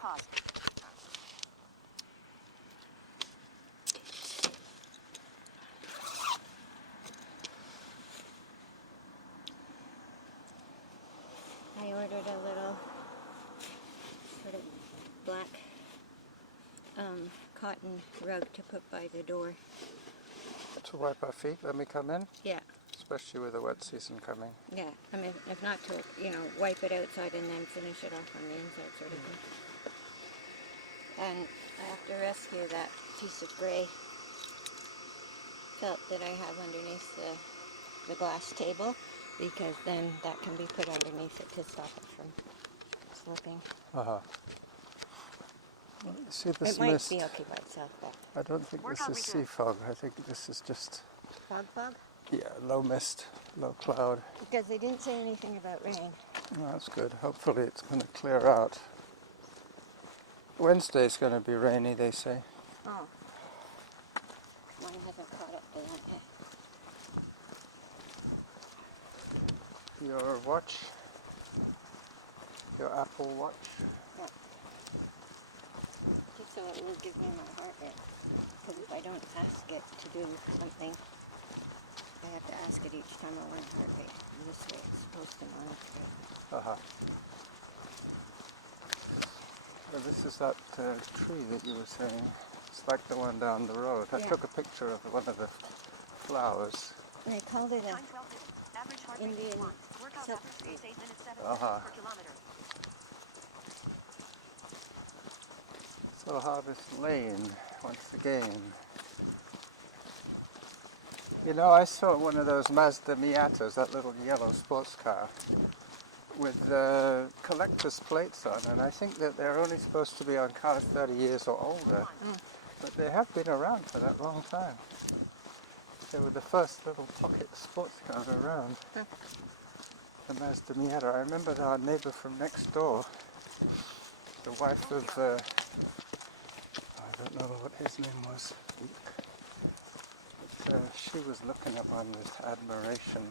pause. I ordered a little sort of black cotton rug to put by the door. To wipe our feet when we come in? Yeah. Especially with the wet season coming. Yeah, I mean, if not to, wipe it outside and then finish it off on the inside sort of thing. And I have to rescue that piece of gray felt that I have underneath the glass table, because then that can be put underneath it to stop it from slipping. See this it might mist? be okay by itself, but... I don't think this is sea fog. I think this is just... Fog? Yeah, low mist, low cloud. Because they didn't say anything about rain. Oh, that's good. Hopefully it's going to clear out. Wednesday's going to be rainy, they say. Oh. Mine hasn't caught up to that yet. Your watch? Your Apple Watch? Yeah. Just so it will give me my heart rate. Because if I don't ask it to do something, I have to ask it each time I want heart rate. And this way it's supposed to monitor it. Well, this is that tree that you were saying. It's like the one down the road. I took a picture of one of the flowers. And they called it an Indian substitute. So Harvest Lane, once again. You know, I saw one of those Mazda Miatas, that little yellow sports car, with collector's plates on, and I think that they're only supposed to be on cars 30 years or older, but they have been around for that long time. They were the first little pocket sports car around, the Mazda Miata. I remember our neighbor from next door, the wife of, I don't know what his name was, she was looking at one with admiration.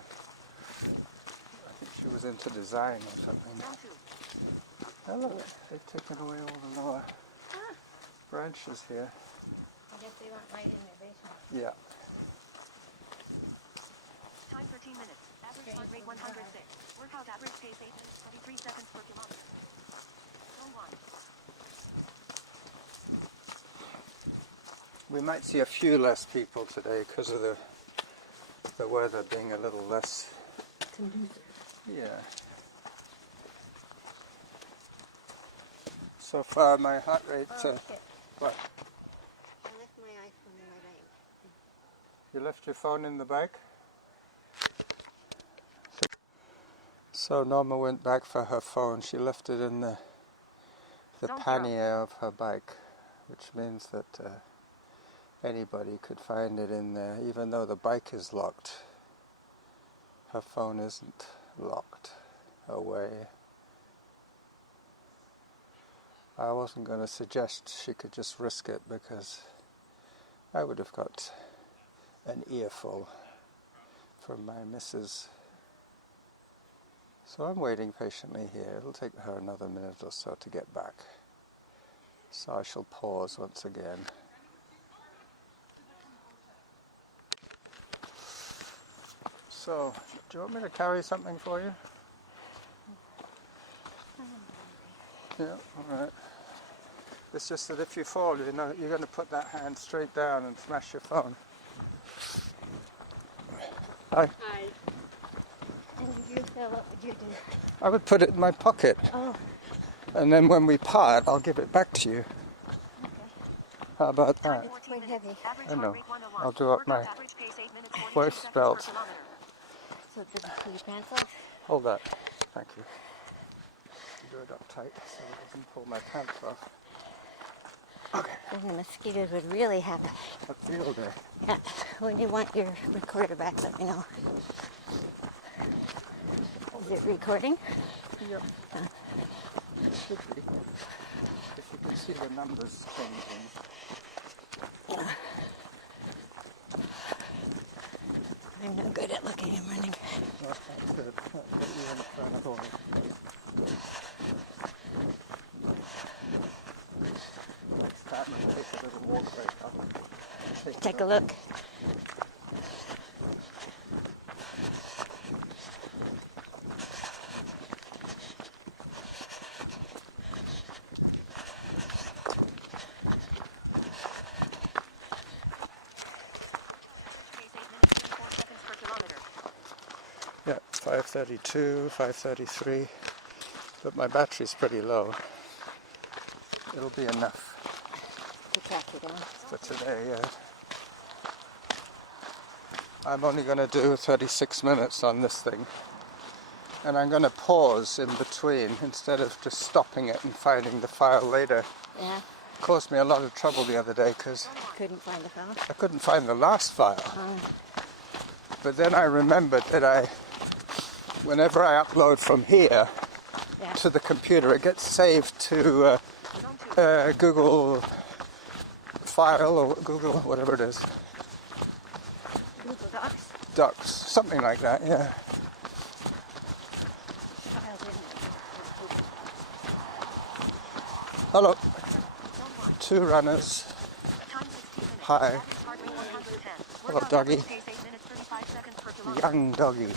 I think she was into design or something. Oh look, they've taken away all the lower branches here. I guess they want light in their basement. Yeah. Time 13 minutes. Average heart rate 106. Workout average pace 8 minutes 23 seconds per kilometer. Zone 1. We might see a few less people today because of the weather being a little less Conducive. Yeah. So far my heart rate... Oh, shit. What? I left my iPhone in my bag. You left your phone in the bike? So Norma went back for her phone. She left it in the pannier of her bike, which means that anybody could find it in there, even though the bike is locked. Her phone isn't locked away. I wasn't going to suggest she could just risk it because I would have got an earful from my missus. So I'm waiting patiently here. It'll take her another minute or so to get back. So I shall pause once again. So, do you want me to carry something for you? Yeah, alright. It's just that if you fall, you know, you're going to put that hand straight down and smash your phone. Hi. Hi. And if you fell, what would you do? I would put it in my pocket. Oh. And then when we part, I'll give it back to you. Okay. How about that? It's quite heavy. I know. I'll do up my waist belt. So did you pull your pants off? Hold that. Thank you. Do it up tight so it doesn't pull my pants off. Okay. Then the mosquitoes would really have A field day. Yeah. When you want your recorder back, let me know. Is it recording? Yep. Should be. If you can see the numbers changing. I'm no good at looking and running. That's good. That's what you want to try and call it. Next time I'll take a little walk right up. Take a look. Pace 8 minutes 34 seconds per kilometer. Yeah, 5:32, 5:33. But my battery's pretty low. It'll be enough To track you down. for today, yeah. I'm only going to do 36 minutes on this thing. And I'm going to pause in between instead of just stopping it and finding the file later. Yeah. It caused me a lot of trouble the other day because Couldn't find the phone. I couldn't find the last file. But then I remembered that whenever I upload from here Yeah. to the computer, it gets saved to Google file or Google, whatever it is, Google Docs. Docs, something like that, yeah. Files in Google Docs. Hello, 2 runners. Time 16 minutes. Hi. Average heart rate 110. Hello, Workout doggy. average pace 8 minutes 35 seconds per kilometer. Young doggy.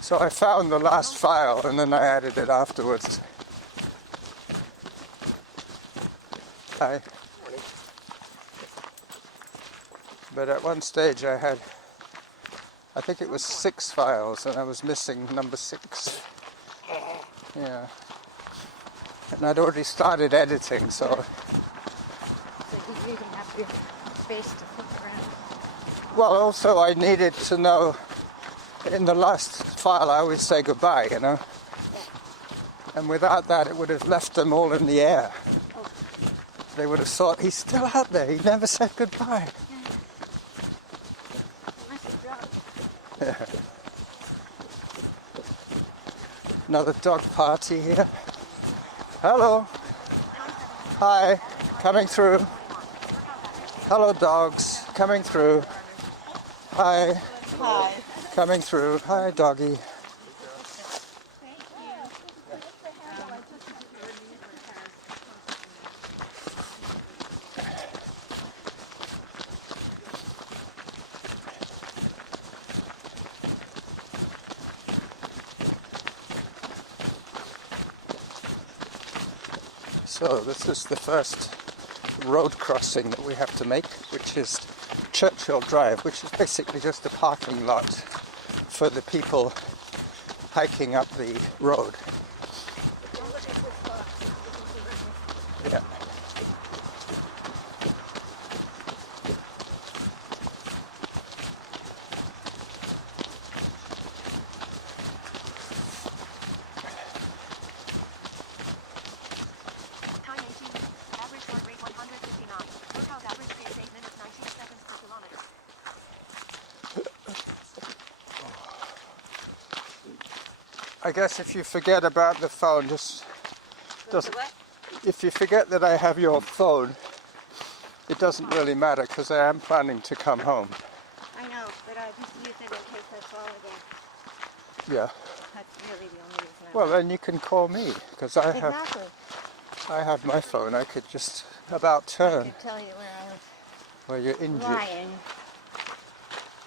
So I found the last file and then I added it afterwards. Hi. But at one stage I think it was 6 files and I was missing number 6. Yeah. And I'd already started editing, so So you didn't have your space to look around. well, also I needed to know, in the last file I always say goodbye, you know. And without that it would have left them all in the air. Oh. They would have thought, he's still out there, he never said goodbye. Unless you dropped. Another dog party here. Hello. Hi, coming through. Hello dogs, coming through. Hi. Hi. Coming through. Hi, doggy. So this is the first road crossing that we have to make, which is Churchill Drive, which is basically just a parking lot for the people hiking up the road. Yeah. Time 18 minutes. Average heart rate 159. Workout average pace 8 minutes 19 seconds per kilometer. I guess if you forget about the phone, if you forget that I have your phone, it doesn't really matter because I am planning to come home. I know, but I just use it in case I fall again. Yeah. That's really the only reason I Well, then you can call me because I Exactly. have my phone. I could just about turn I could tell you where I was where you're injured. lying.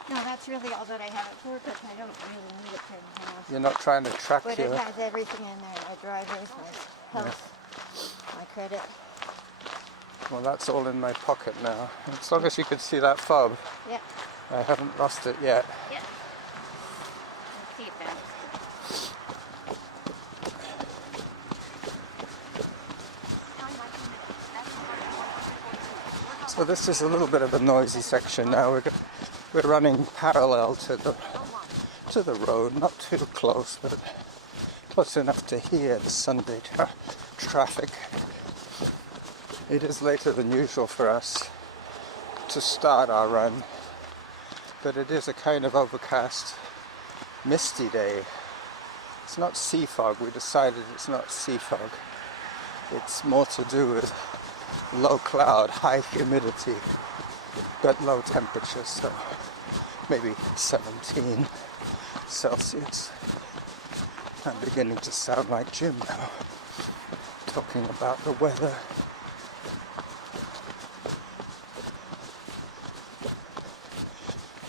No, that's really all that I have it for because I don't really need it for anything else. You're not trying to track But your... it has everything in there. My driver's, my health, my credit. Well, that's all in my pocket now. As long as you can see that fob, Yeah. I haven't lost it yet. Yeah. Let's see it then. Time 19 minutes. Average heart rate 142. Workout So this is a little bit of a noisy section now. We're running parallel to the road, not too close, but close enough to hear the Sunday traffic. It is later than usual for us to start our run, but it is a kind of overcast, misty day. It's not sea fog. We decided it's not sea fog. It's more to do with low cloud, high humidity, but low temperature, so maybe 17 Celsius. I'm beginning to sound like Jim now, talking about the weather.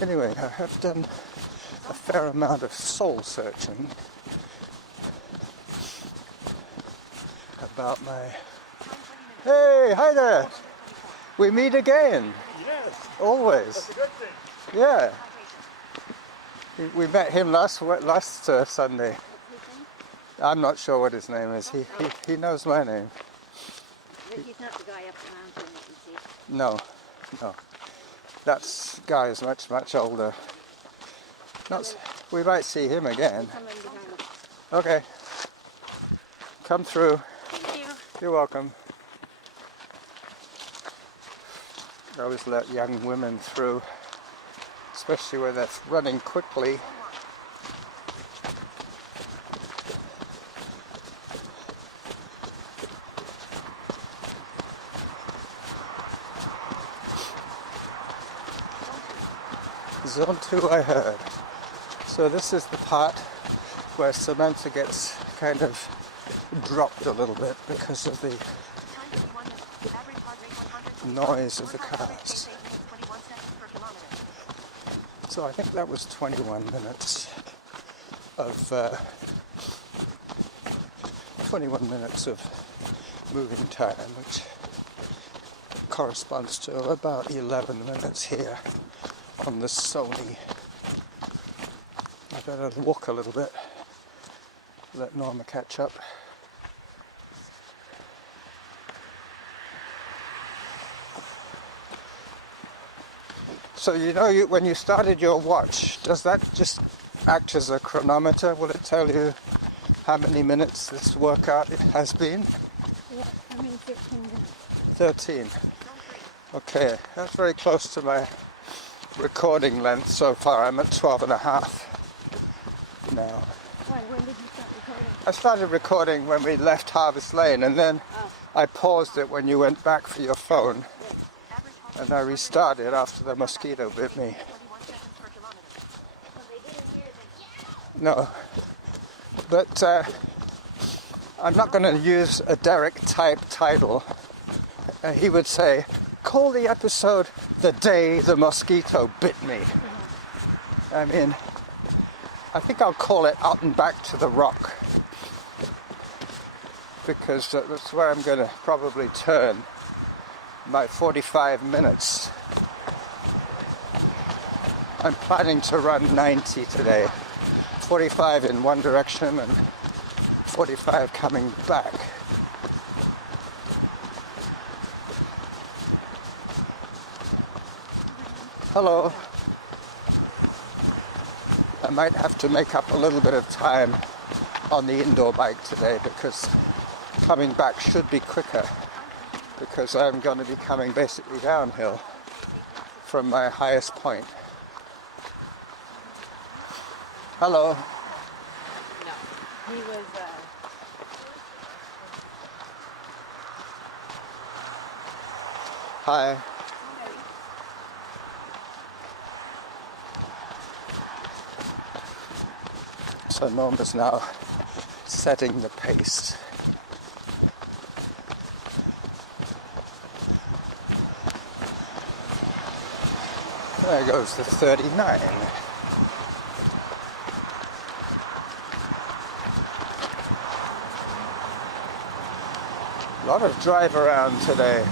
Anyway, I have done a fair amount of soul searching about my... Hey, hi there! We meet again! Yes, Always! that's a good thing. Yeah! We met him last Sunday. I'm not sure what his name is. He knows my name. He's not the guy up the mountain that you see. No. That guy is much older. We might see him again. Come in behind us. Okay. Come through. Thank you. You're welcome. I always let young women through, especially when they're running quickly. Zone 2 I heard. So this is the part where Samantha gets kind of dropped a little bit because of the noise of the cars. So I think that was 21 minutes of 21 minutes of moving time, which corresponds to about 11 minutes here on the Sony. I better walk a little bit, let Norma catch up. So when you started your watch, does that just act as a chronometer? Will it tell you how many minutes this workout has been? Yeah, I mean 15 minutes. 13. Okay, that's very close to my recording length so far. I'm at 12 and a half now. Why, when did you start recording? I started recording when we left Harvest Lane, and then I paused it when you went back for your phone, and I restarted after the mosquito bit me. No, but I'm not going to use a Derek type title. He would say, call the episode The Day the Mosquito Bit Me. I mean, I think I'll call it Out and Back to the Rock, because that's where I'm going to probably turn my 45 minutes. I'm planning to run 90 today, 45 in one direction and 45 coming back. Hello. I might have to make up a little bit of time on the indoor bike today, because coming back should be quicker, because I'm going to be coming basically downhill from my highest point. Hello. No. He was, Hi. So Norma's now setting the pace. There goes the 39. A lot of drive around today.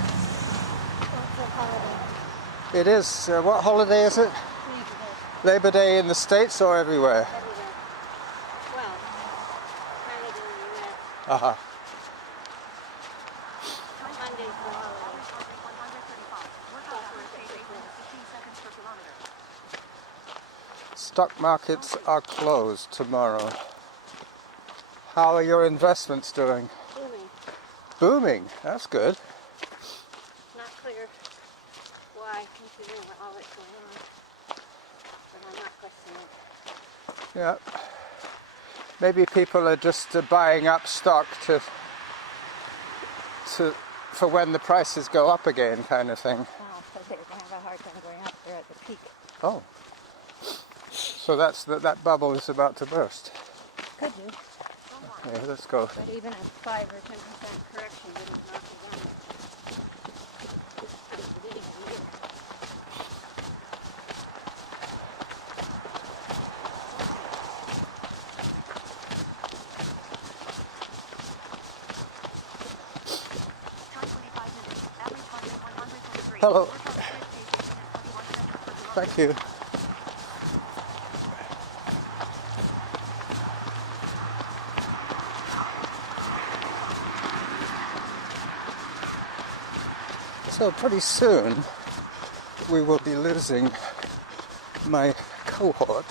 It is, what holiday is it? Labor Day in the States or everywhere? well, Canada and the U.S. Uh-huh. Monday's the holiday. Stock markets are closed tomorrow. How are your investments doing? Booming. Booming. That's good. Not clear why, considering all that's going on. But I'm not questioning it. Yeah. Maybe people are just buying up stock for when the prices go up again, kind of thing. Wow, because they're going to have a hard time going up. They're at the peak. Oh. So that bubble is about to burst. Could do. Yeah, let's go. But even a 5 or 10% correction wouldn't knock it down. At the beginning of the year. Time 25 minutes. Average heart rate 123. Hello. Workout average pace 8 minutes 21 seconds per kilometer. Thank you. So pretty soon we will be losing my cohort.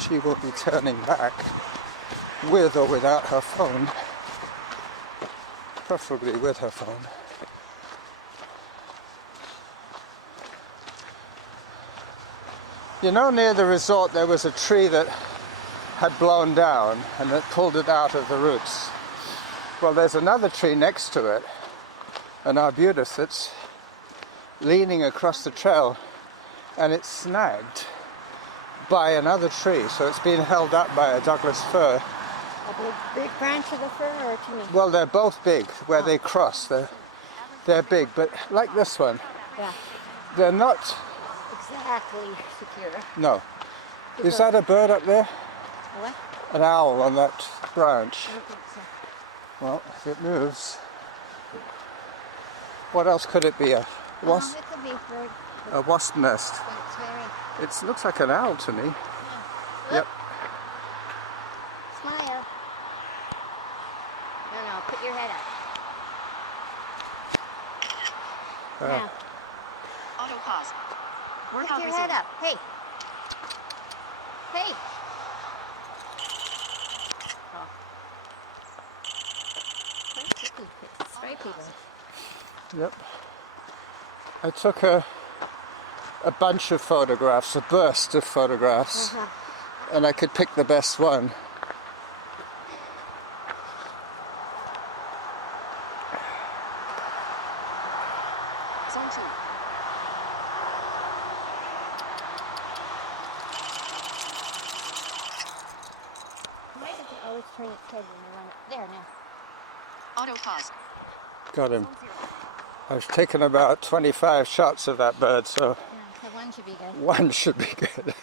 She will be turning back with or without her phone, preferably with her phone. You know, near the resort there was a tree that had blown down and it pulled it out of the roots. Well, there's another tree next to it, an arbutus that's leaning across the trail, and it's snagged by another tree, so it's been held up by a Douglas fir. A big branch of the fir or a teeny? Well, they're both big where they cross. They're big, but like this one, Yeah, they're not. exactly secure. No. Is that a bird up there? What? An owl on that branch. I don't think so. Well, if it moves. What else could it be? A wasp? It could be bird. A wasp nest. It's very... It looks like an owl to me. Yeah. Yep. Smile. No, put your head up. Now, Auto pause. put Workout your resumed. head up. Hey. Hey. Oh. Quite tricky. Stray people. Yep. I took a bunch of photographs, a burst of photographs, and I could pick the best one. Zone 2. Why does it always turn its head when I run it? There now. Auto pause. Got him. Zone 0. I've taken about 25 shots of that bird, so Yeah, so one should be good. one should be good.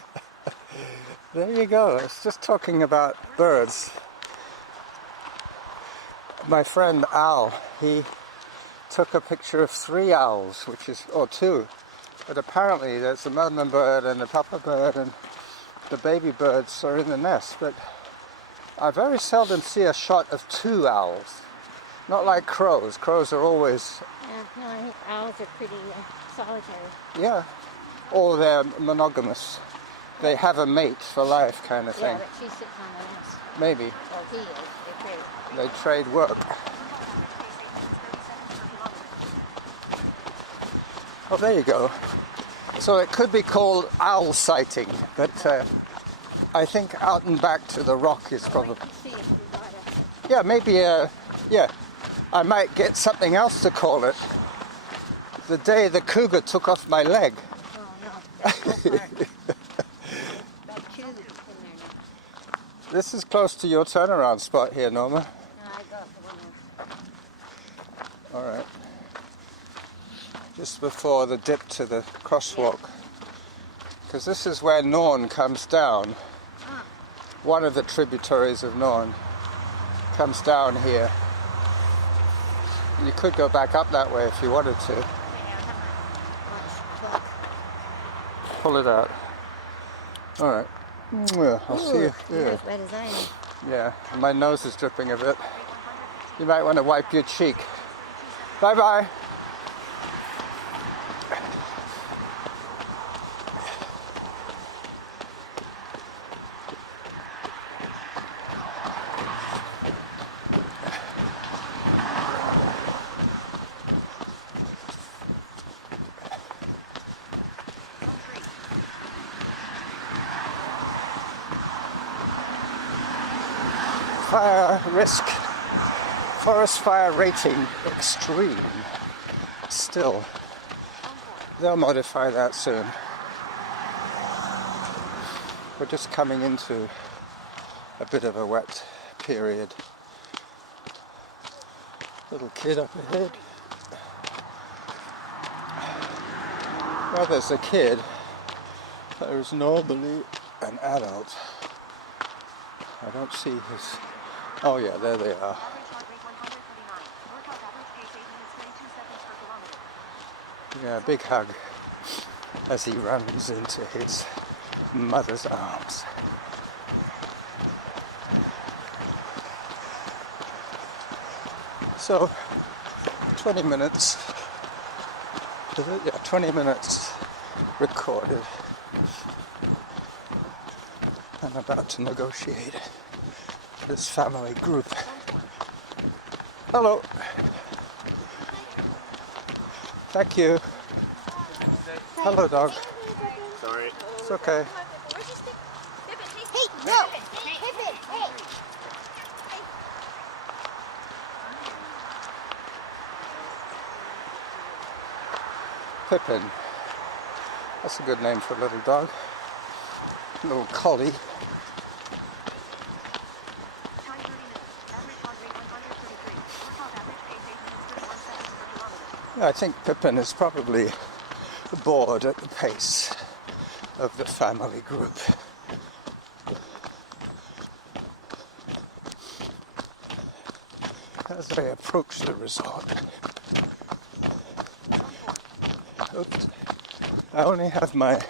There you go. It's just talking about birds. My friend Al, he took a picture of 3 owls, or 2, but apparently there's a mother bird and a papa bird, and the baby birds are in the nest. But I very seldom see a shot of 2 owls. Not like crows. Crows are always, Yeah, no, I think owls are pretty solitary. yeah, or they're monogamous. They have a mate for life kind of thing. Yeah, but she sits on the nest. Maybe. Well, he is. They trade. They trade work. Oh, there you go. So it could be called owl sighting, but I think out and back to the rock is probably... Let's see if we got it. Yeah, maybe, yeah. I might get something else to call it. The day the cougar took off my leg. Oh, no. That's so far. That tube is in there now. This is close to your turnaround spot here, Norma. No, I go for one more. All right. Just before the dip to the crosswalk. Because this is where Norn comes down. Ah. One of the tributaries of Norn comes down here. You could go back up that way if you wanted to. Okay, I have my watch. Pull it out. All right. Yeah, I'll see you. You're Yeah. as wet as I am. Yeah, my nose is dripping a bit. You might want to wipe your cheek. Bye-bye. Fire risk, forest fire rating extreme. Still, they'll modify that soon. We're just coming into a bit of a wet period. Little kid up ahead. Well, there's a kid. There's normally an adult. I don't see his... Oh yeah, there they are. Average heart rate 139. Workout average pace 8 minutes 32 seconds per kilometer. Yeah, big hug as he runs into his mother's arms. So, 20 minutes, is it? Yeah, 20 minutes recorded. I'm about to negotiate this family group. Hello. Thank you. Hello, dog. Sorry. It's okay. Hey, no! Pippin, hey! Pippin. That's a good name for a little dog. Little collie. Time 30 minutes. Average heart rate 133. Workout average pace 8 minutes 31 seconds per kilometer. Yeah, I think Pippin is probably bored at the pace of the family group. As I approach the resort. Oops. I only have my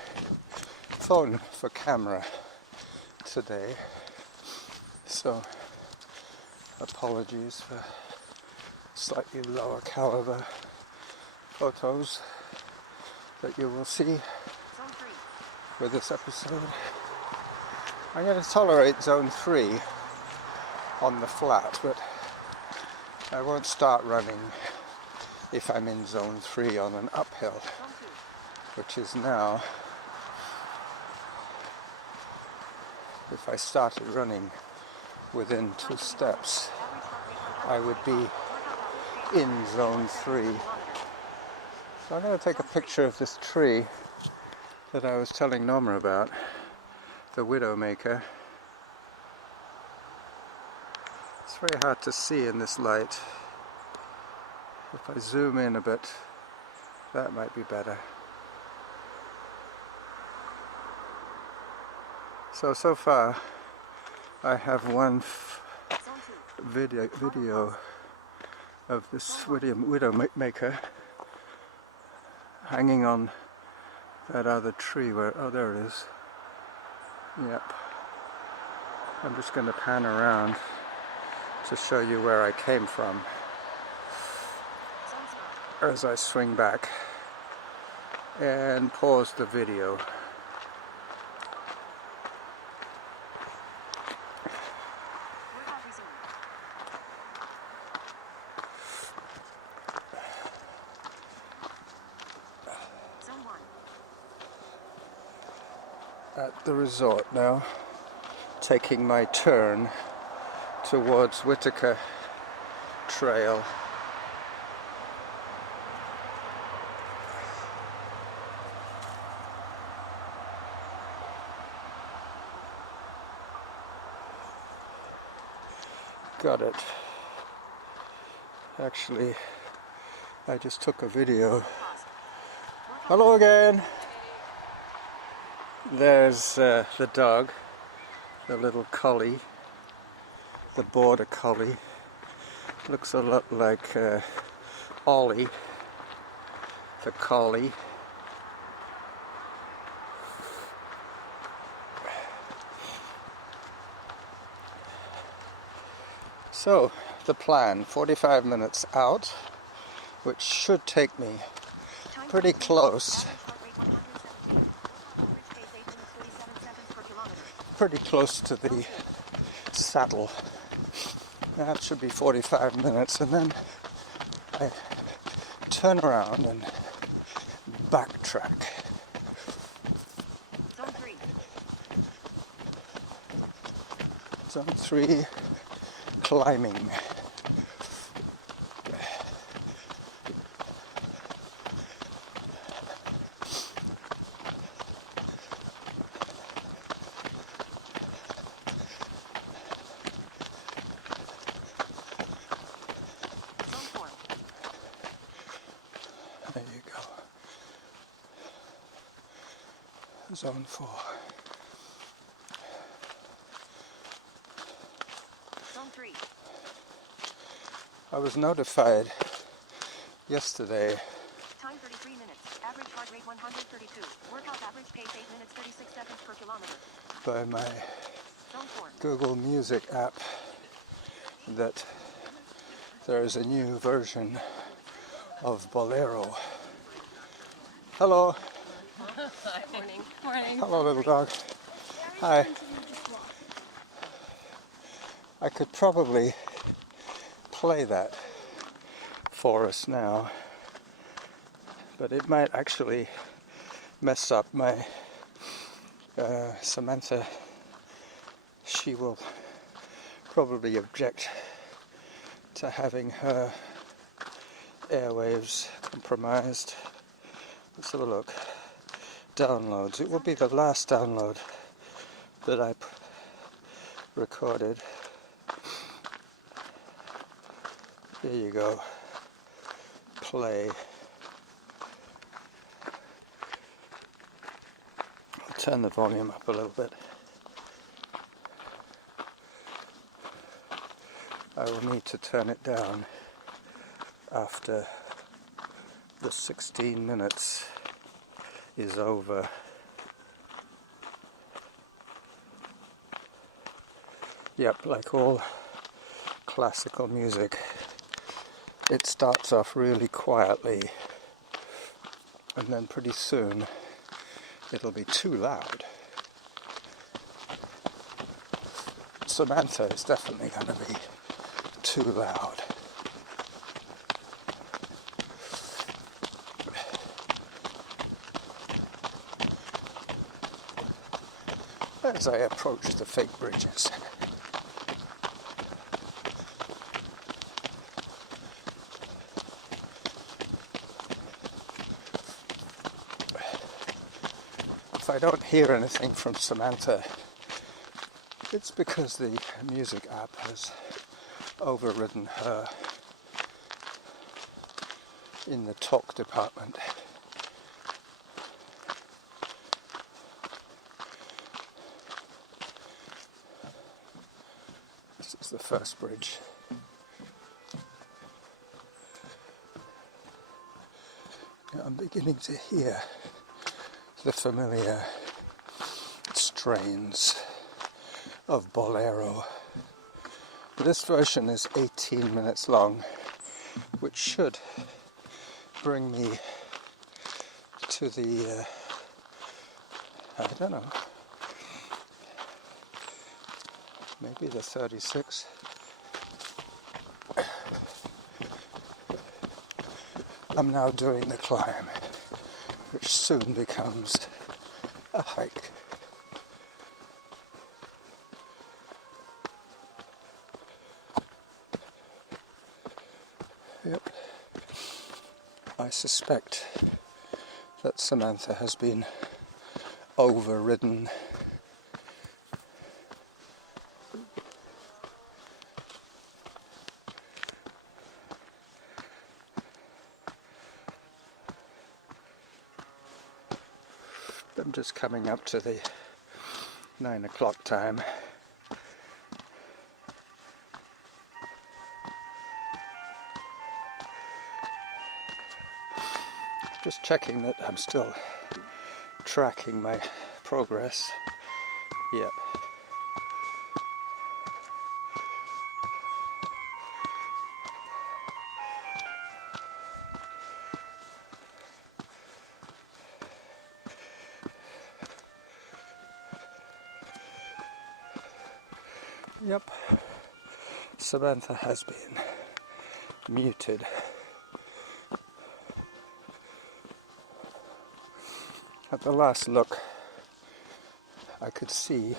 phone for camera today, so apologies for slightly lower caliber photos that you will see Zone 3. with this episode. I'm going to tolerate zone 3 on the flat, but I won't start running if I'm in zone 3 on an uphill, Zone 2. which is now, if I started running within 2 steps, I would be in zone 3. So I'm going to take a picture of this tree that I was telling Norma about, the Widowmaker. It's very hard to see in this light. If I zoom in a bit, that might be better. So far I have one video of this Widowmaker hanging on that other tree where, oh, there it is. Yep. I'm just going to pan around to show you where I came from as I swing back and pause the video. Workout resumed. Zone 1. At the resort now, taking my turn towards Whitaker Trail. Got it. Actually, I just took a video. Hello again. There's the dog, the little collie, the border collie. Looks a lot like Ollie, the collie. So, the plan, 45 minutes out, which should take me pretty close. Pretty close to the saddle. That should be 45 minutes, and then I turn around and backtrack. Zone 3. Zone 3, climbing. Zone 4. Zone 3. I was notified yesterday Time 33 minutes. Average heart rate 132. Workout average pace 8 minutes 36 seconds per kilometer. by my Zone 4. Google Music app that there is a new version of Bolero. Hello. Morning. Morning. Hello, little dog. Hi. I could probably play that for us now, but it might actually mess up my Samantha. She will probably object to having her airwaves compromised. Let's have a look. Downloads. It will be the last download that I recorded. Here you go. Play. I'll turn the volume up a little bit. I will need to turn it down after the 16 minutes is over. Yep, like all classical music, it starts off really quietly and then pretty soon it'll be too loud. Samantha is definitely going to be too loud. As I approach the fake bridges. If I don't hear anything from Samantha, it's because the music app has overridden her in the talk department. This is the first bridge. I'm beginning to hear the familiar strains of Bolero. This version is 18 minutes long, which should bring me to the, I don't know, maybe the 36. I'm now doing the climb, which soon becomes a hike. Yep. I suspect that Samantha has been overridden. I'm just coming up to the 9 o'clock time. Just checking that I'm still tracking my progress. Yep. Yep. Samantha has been muted. At the last look, I could see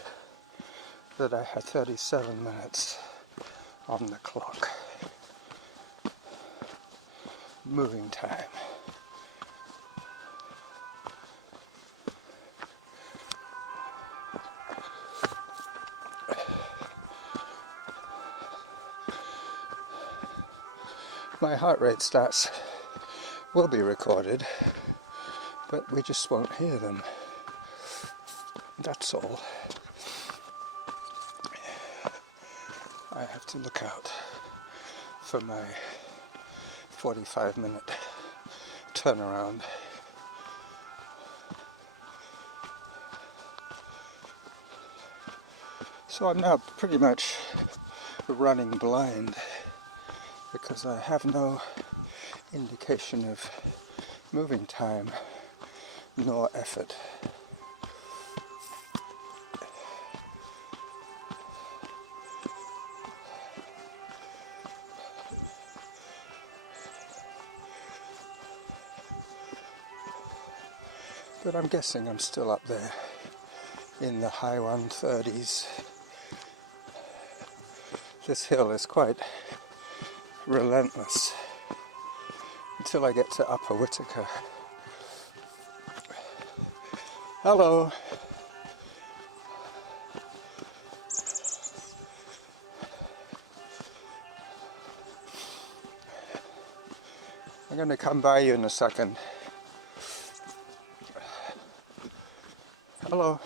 that I had 37 minutes on the clock. Moving time. My heart rate stats will be recorded, but we just won't hear them. That's all. I have to look out for my 45-minute turnaround. So I'm now pretty much running blind because I have no indication of moving time nor effort. But I'm guessing I'm still up there in the high 130s. This hill is quite relentless until I get to Upper Whittaker. Hello! I'm going to come by you in a second. Hello.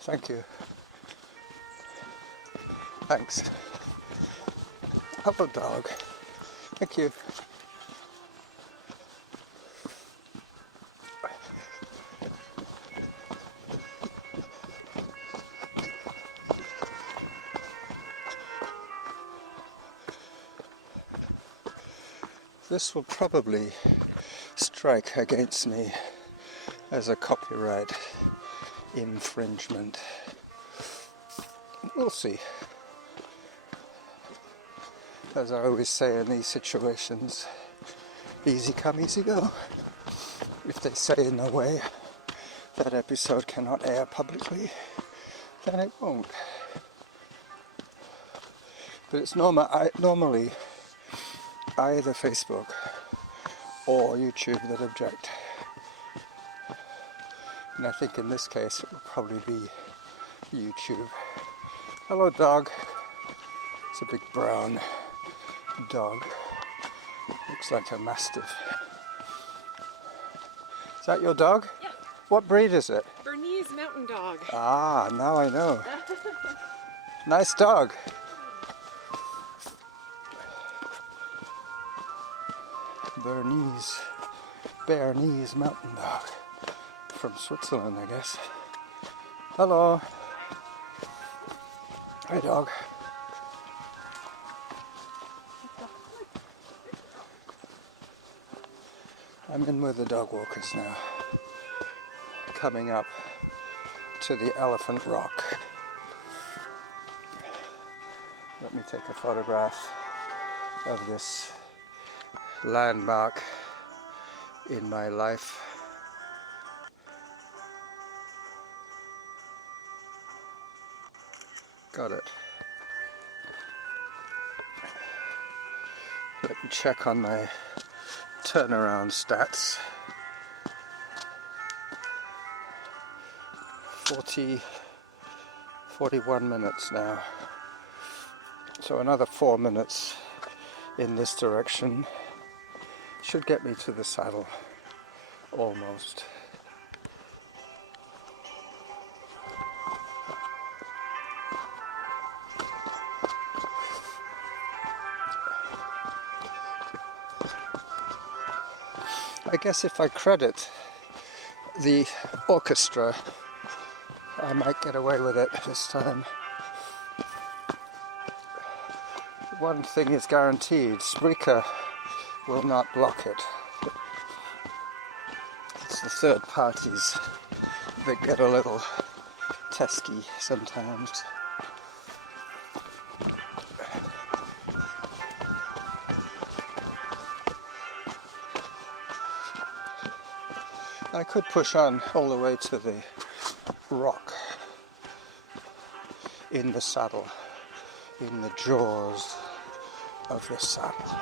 Thank you. Thanks. Hello, dog. Thank you. This will probably strike against me as a copyright infringement. We'll see. As I always say in these situations, easy come, easy go. If they say in a way that episode cannot air publicly, then it won't. But it's normally either Facebook or YouTube that object. And I think in this case it will probably be YouTube. Hello, dog. It's a big brown dog. Looks like a mastiff. Is that your dog? Yeah. What breed is it? Bernese mountain dog. Ah, now I know. Nice dog. Bernese mountain dog. From Switzerland, I guess. Hello. Hi, dog. I'm in with the dog walkers now. Coming up to the Elephant Rock. Let me take a photograph of this landmark in my life. Got it. Let me check on my turnaround stats. 41 minutes now. So another 4 minutes in this direction should get me to the saddle, almost. I guess if I credit the orchestra, I might get away with it this time. One thing is guaranteed, Spreaker will not block it. It's the third parties that get a little tesky sometimes. I could push on all the way to the rock in the saddle, in the jaws of the saddle.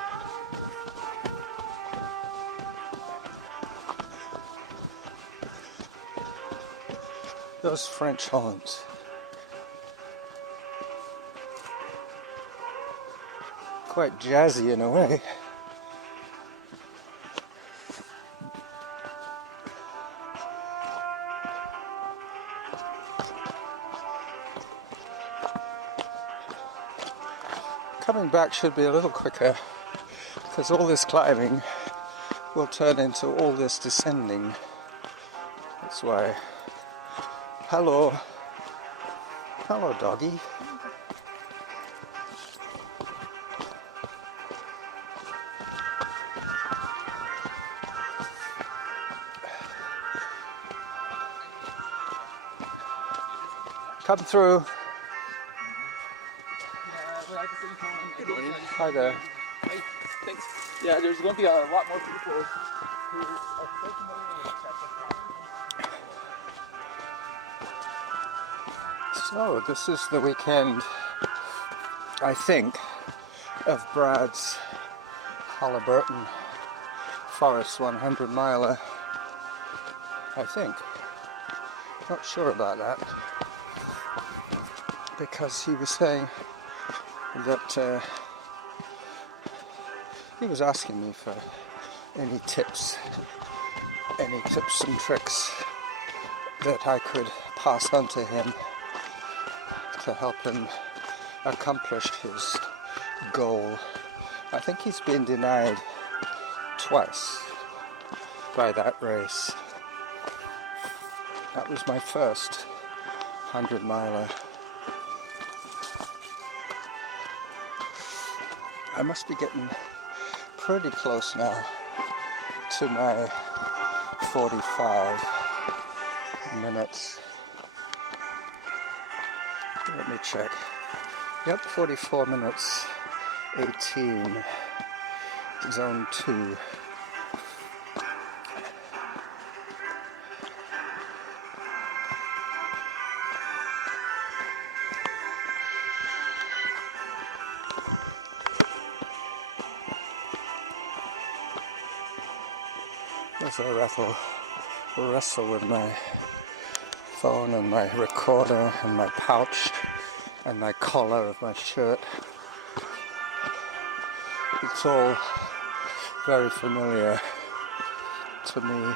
Those French horns. Quite jazzy in a way. Coming back should be a little quicker because all this climbing will turn into all this descending. That's why. Hello. Hello, doggy. Come through. Good morning. Hi there. Hey, thanks. Yeah, there's going to be a lot more people who are so familiar with Chester. So, this is the weekend, I think, of Brad's Halliburton Forest 100 miler. I think. Not sure about that. Because he was saying that he was asking me for any tips and tricks that I could pass on to him to help him accomplish his goal. I think he's been denied twice by that race. That was my first 100 miler. I must be getting pretty close now to my 45 minutes. Let me check. Yep, 44 minutes 18, zone 2. As I wrestle with my phone and my recorder and my pouch and my collar of my shirt. It's all very familiar to me.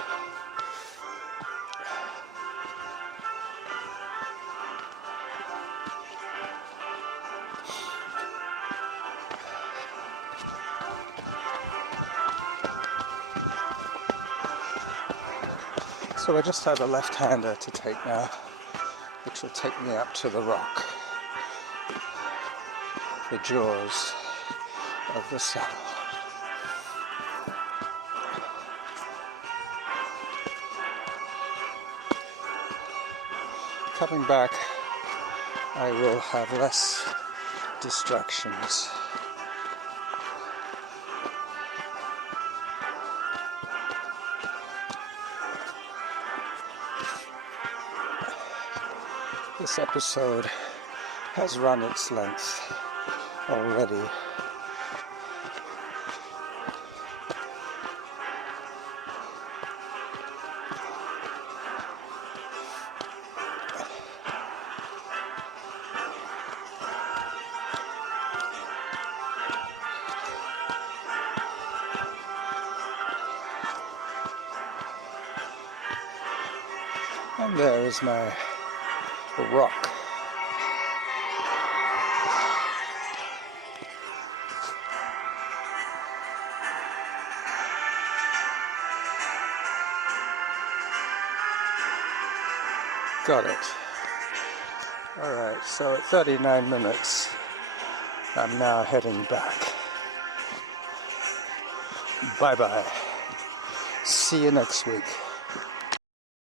So I just have a left-hander to take now, which will take me up to the rock, the jaws of the saddle. Coming back, I will have less distractions. This episode has run its length already. And there is my rock. Got it. Alright, so at 39 minutes, I'm now heading back. Bye-bye. See you next week.